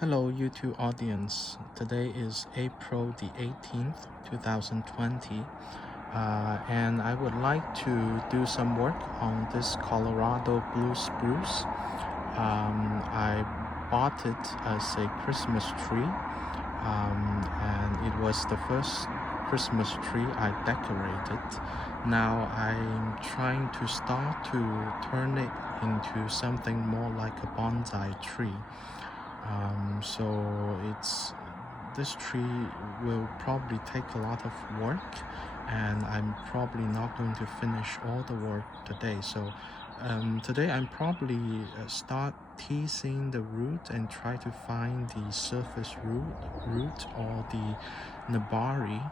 Hello YouTube audience. Today is April the 18th, 2020, and I would like to do some work on this Colorado blue spruce. I bought it as a Christmas tree, and it was the first Christmas tree I decorated. Now I'm trying to start to turn it into something more like a bonsai tree. This tree will probably take a lot of work, and I'm probably not going to finish all the work today. Today I'm probably start teasing the root and try to find the surface root or the nabari,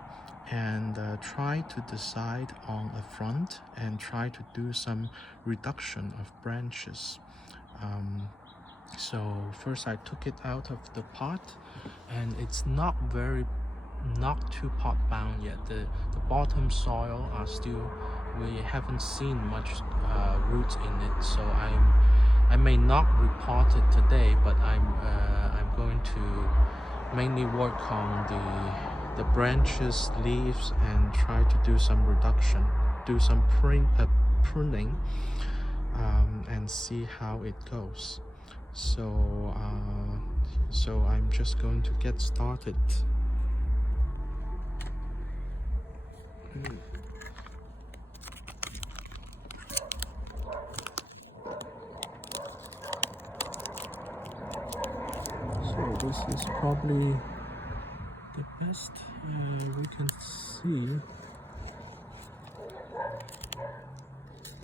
and try to decide on a front and try to do some reduction of branches. So first I took it out of the pot, and it's not too pot bound yet. The bottom soil are still, we haven't seen much roots in it, so I may not repot it today, but I'm going to mainly work on the branches, leaves, and try to do some reduction, do some pruning, and see how it goes. So I'm just going to get started. So this is probably the best we can see.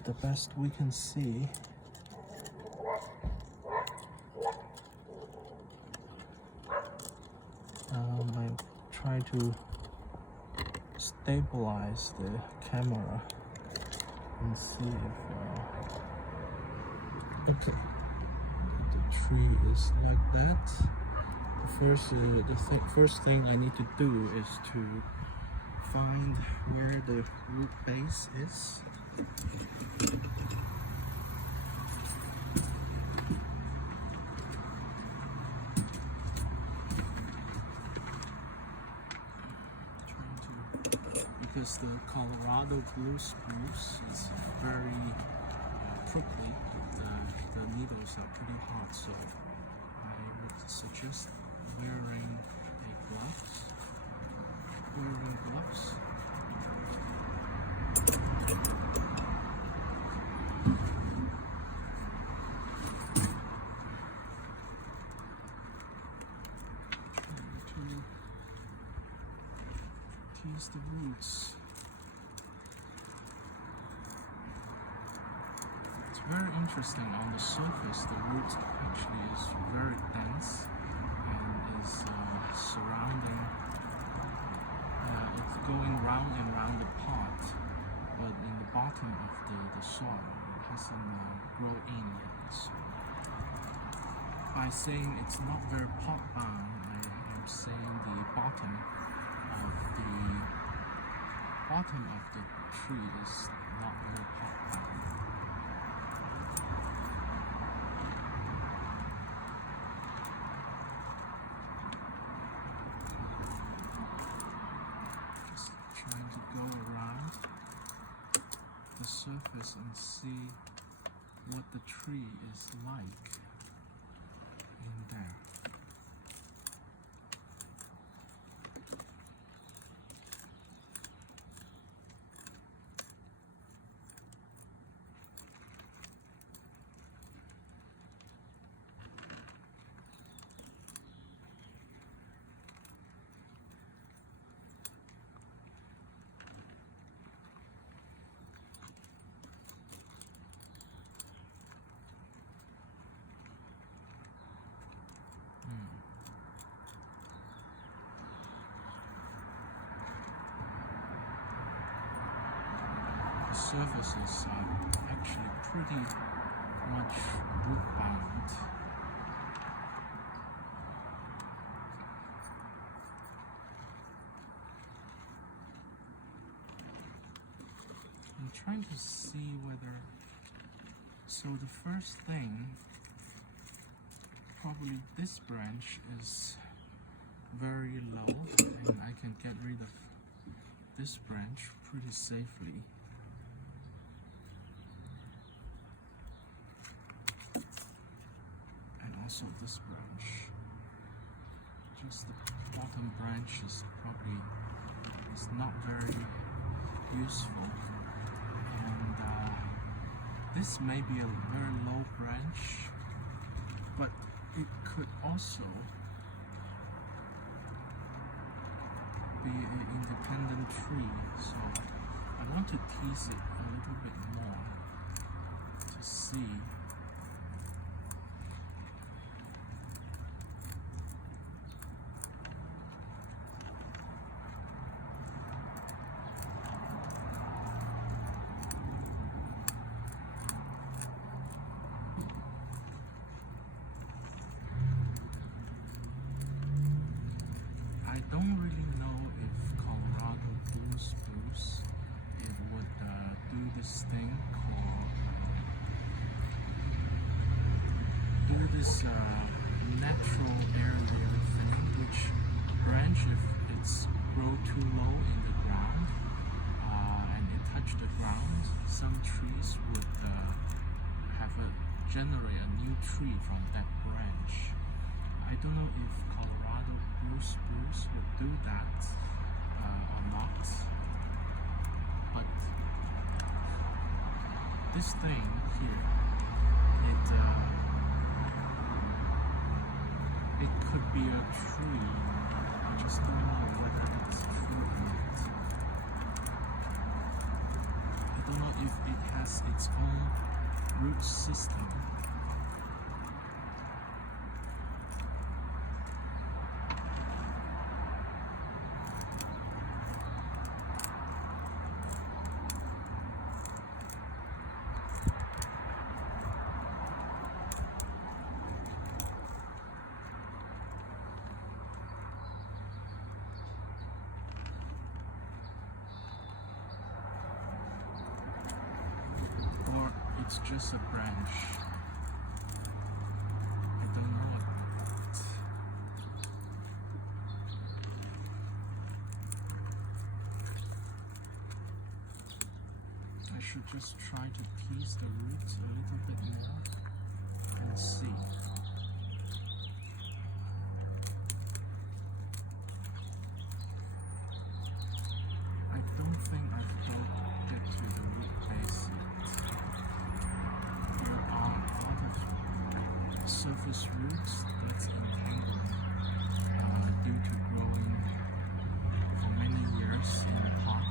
The best we can see. I try to stabilize the camera and see if okay, the tree is like that. The first thing I need to do is to find where the root base is. Because the Colorado blue spruce is very prickly, the needles are pretty hot, so I would suggest wearing gloves. Trying to tease the roots. It's very interesting. On the surface, the root actually is very dense and is surrounding. It's going round and round the pot, but in the bottom of the soil, it hasn't grown in yet. So by saying it's not very pot bound, I am saying the bottom of the tree is not very pot bound. Just trying to go around the surface and see what the tree is like in there. The surfaces are actually pretty much root bound. I'm trying to see whether, so the first thing probably this branch is very low and I can get rid of this branch pretty safely. And also this branch. Just the bottom branch is probably not very useful. And this may be a very low branch, but it could also be an independent tree, so I want to tease it a little bit more to see. I don't really know if Colorado blue spruce it would do this thing called do this natural air layer thing, which branch if it's grow too low in the ground and it touch the ground, some trees would generate a new tree from that branch. I don't know if Colorado blue spruce would do that or not, but this thing here, it could be a tree. I just don't know whether it's true or not. I don't know if it has its own root system. It's just a branch. I don't know about it. I should just try to tease the roots a little bit more and see. I don't think I've get to the root base yet. Surface roots that's entangling due to growing for many years in the pot.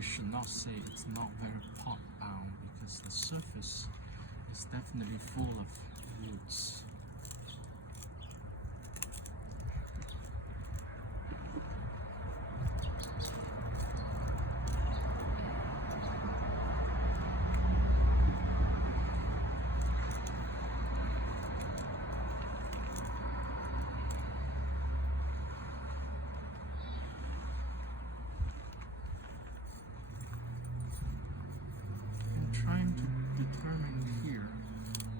Should not say it's not very pot bound because the surface is definitely full of roots. Trying to determine here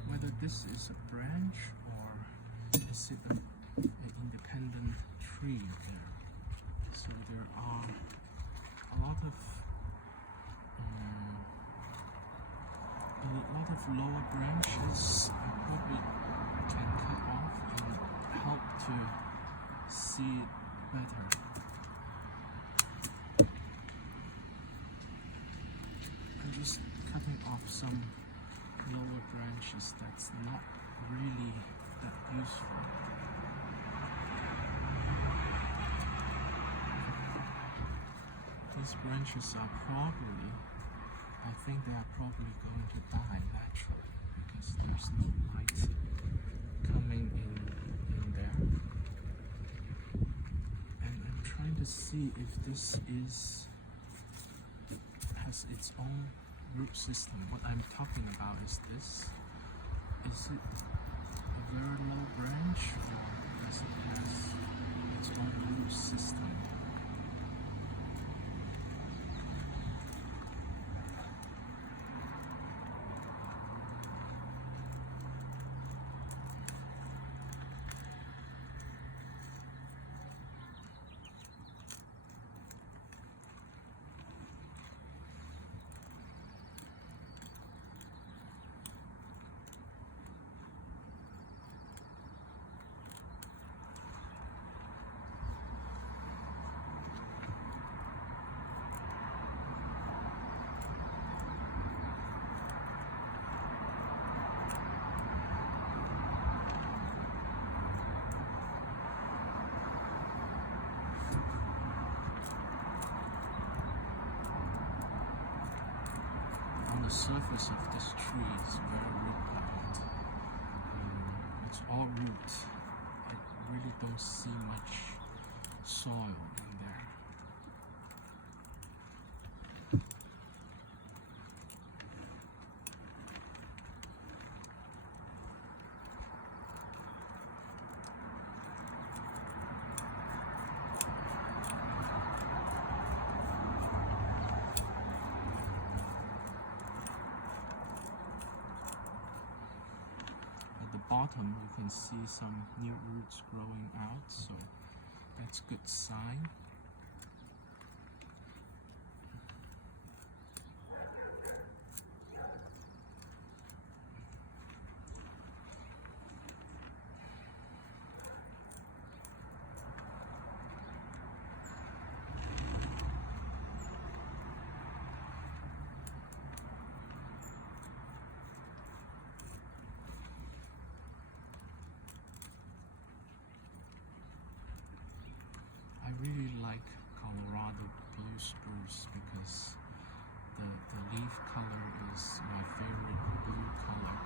whether this is a branch or is it an independent tree there. So there are a lot of lower branches I probably can cut off and help to see it better. I'm just cutting off some lower branches that's not really that useful. These branches are probably, I think they are probably going to die naturally because there's no light coming in there. And I'm trying to see if this has its own root system. What I'm talking about is this. Is it a very low branch or does it have its own root system? The surface of this tree is very root bound. It's all root. I really don't see much soil in there. Bottom you can see some new roots growing out, so that's a good sign. I really like Colorado blue spruce because the leaf color is my favorite blue color.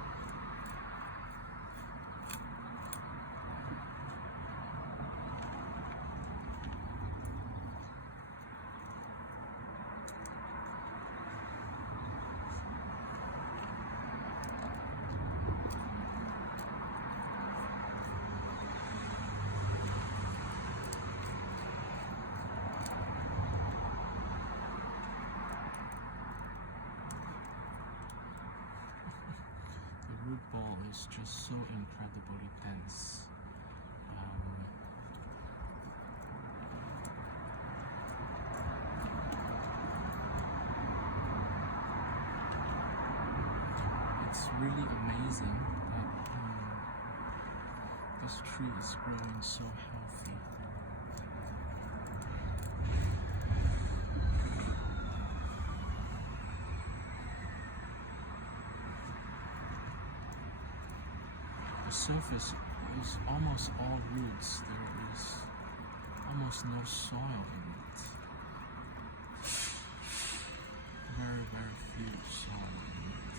Root ball is just so incredibly dense. It's really amazing that this tree is growing so healthy. The surface is almost all roots. There is almost no soil in it. Very, very few soil in it.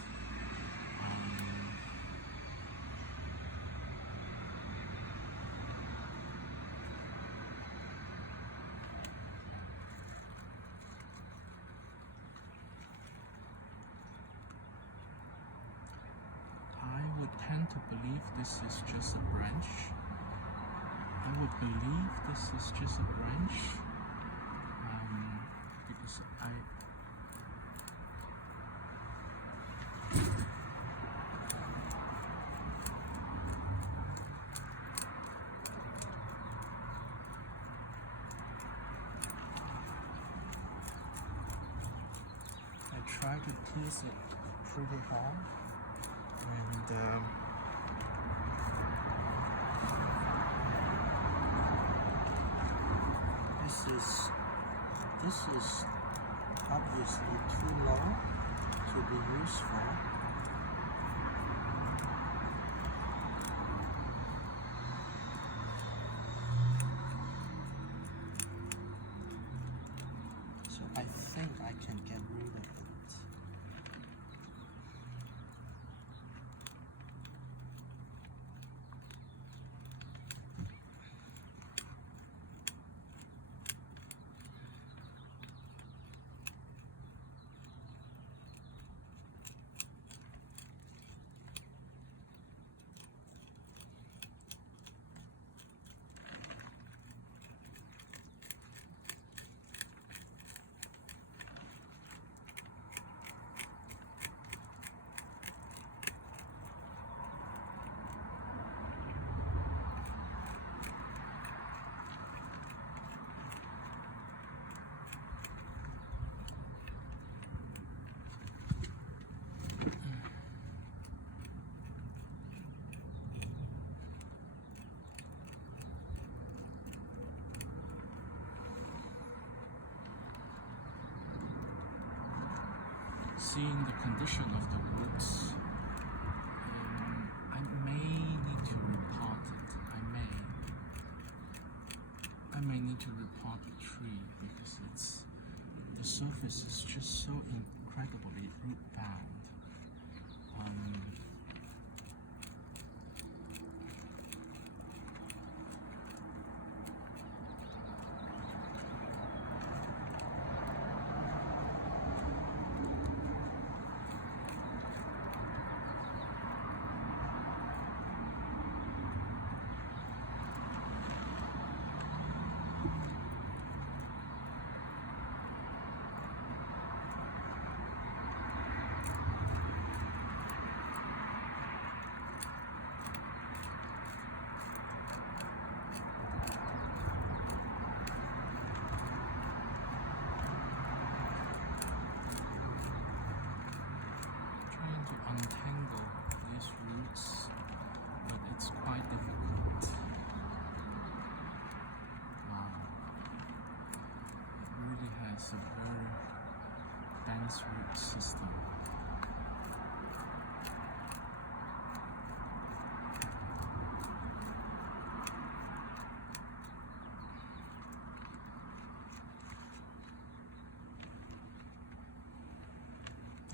I would tend to believe this is just a branch. I would believe this is just a branch because I try to tease it pretty hard. And this is obviously too long to be useful. I can get rid of it. Seeing the condition of the roots, I may need to repot it. I may need to repot the tree because the surface is just so incredibly root bound. Untangle these roots, but it's quite difficult. Wow, it really has a very dense root system.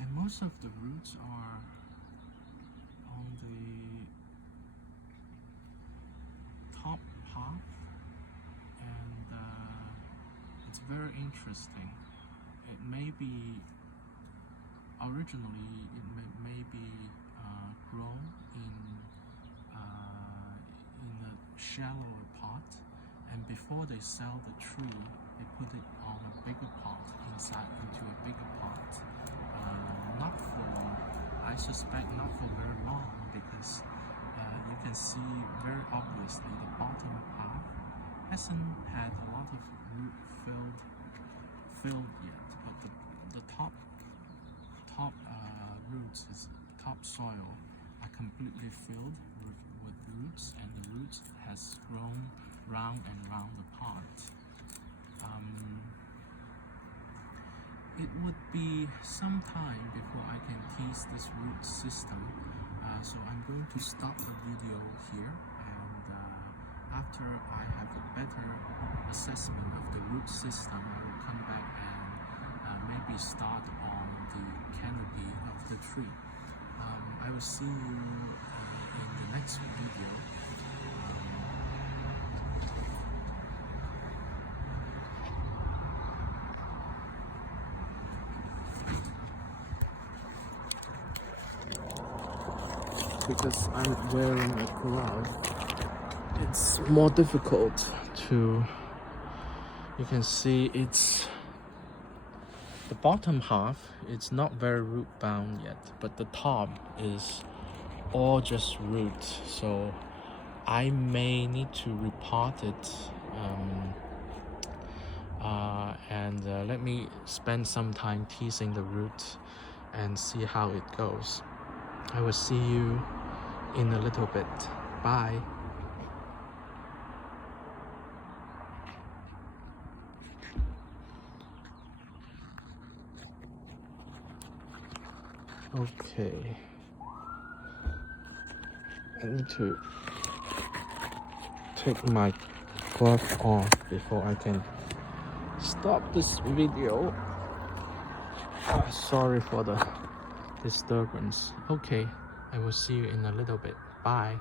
And most of the roots are on the top half, and it's very interesting. It may be originally may be grown in a shallower pot, and before they sell the tree, they put it on a bigger pot into a bigger pot. I suspect not for very long, because you can see very obviously the bottom half hasn't had a lot of root filled yet, but the top roots, topsoil, are completely filled with roots, and the roots has grown round and round the pot. It would be some time before I can tease this root system, so I'm going to stop the video here, and after I have a better assessment of the root system, I will come back and maybe start on the canopy of the tree. I will see you in the next video. Because I'm wearing a glove, it's more difficult to, you can see the bottom half, it's not very root bound yet, but the top is all just root, so I may need to repot it, and let me spend some time teasing the root and see how it goes. I will see you in a little bit. Bye. Okay. I need to take my glove off before I can stop this video. Sorry for the disturbance. Okay, I will see you in a little bit. Bye.